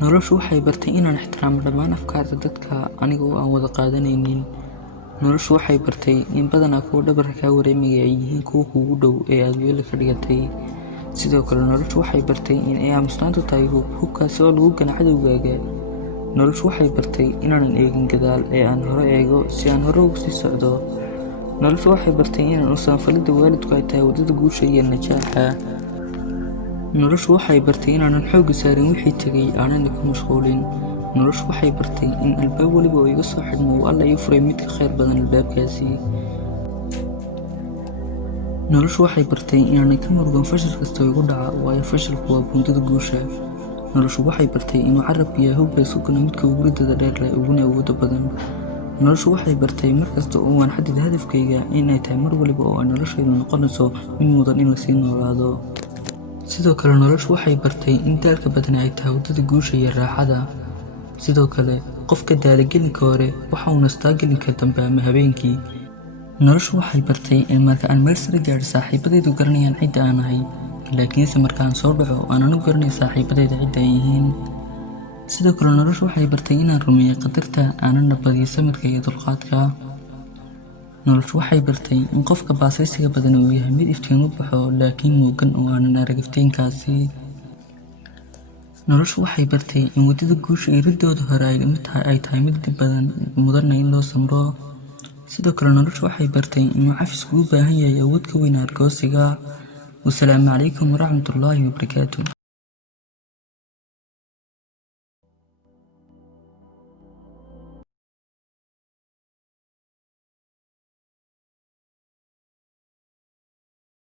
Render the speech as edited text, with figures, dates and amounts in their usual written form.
noloshu waxay bartay inaan ixtiraamo dhammaan afkaarta dadka aniga oo aan wada qaadanaynin. noloshu waxay bartay in badanaa kuwa dhabarka kaa wareemaya ay yihiin kuwa kuugu dhow ee aad weeli ka dhigatay. sidoo kale noloshu waxay bartay in ay aamusnaantu tahay hubkaasi oo lagu gana cadowgaaga. noloshu waxay bartay inaanan eegin gadaal ee aan hore eego si aan hore ugu sii socdo. noloshu waxay bartay inaan u samafalidda waalidku ay tahay waddada guusha iyo najaaxa. noloshu waxay bartay inaanan xoogga saarin wixii tegay aanana ku mashquulin. noloshu waxay bartay in albaab waliba oo iga soo xidhmo uu alla ii furay mid ka khayr badan albaabkaasi. noloshu waxay bartay inaanan ka murugan fashil kasta oo igu dhaca, waayo fashilku waa buundada guusha. noloshu waxay bartay inuu carabku yahay hubka isku gana midka ugu riddada dheer leh uguna awoodda badan. noloshu waxay bartay markasta oo aan xadid hadafkayga inay tahay mar waliba oo ay noloshaydu noqonayso mid mudan in lasii noolaado. sidoo kale noloshu waxay bartay in daalka badani ay tahay waddada guusha iyo raaxada. sidoo kale qofka daala gelinka hore waxa uu nastaa gelinka dambe ama habeenkii. noloshu waxay bartay in marka aan meel sare gaadho saaxiibadaydu garanayaan cidda aan ahay, laakiinse markaan soo dhaco aanan u garanay saaxiibadayda cidda ay yihiin. sidoo kale noloshu waxay bartay inaan rumeeyo qadarta aanana badiyo samirka iyo dulqaadka. noloshu waxay bartay in qofka baasaysiga badan uu yahay mid iftiin u baxo laakiin moogan oo aanan arag iftiinkaasi. noloshu waxay bartay in waddada guusha iyo riddooda hore ay tahay mid dhib badan mudanna in loo samro. sidoo kale noloshu waxay bartay inuu cafisku u baahan yahay awood ka weyn argoosiga. wasalaamu calaykum waraxmatullaahi wabarakaatu.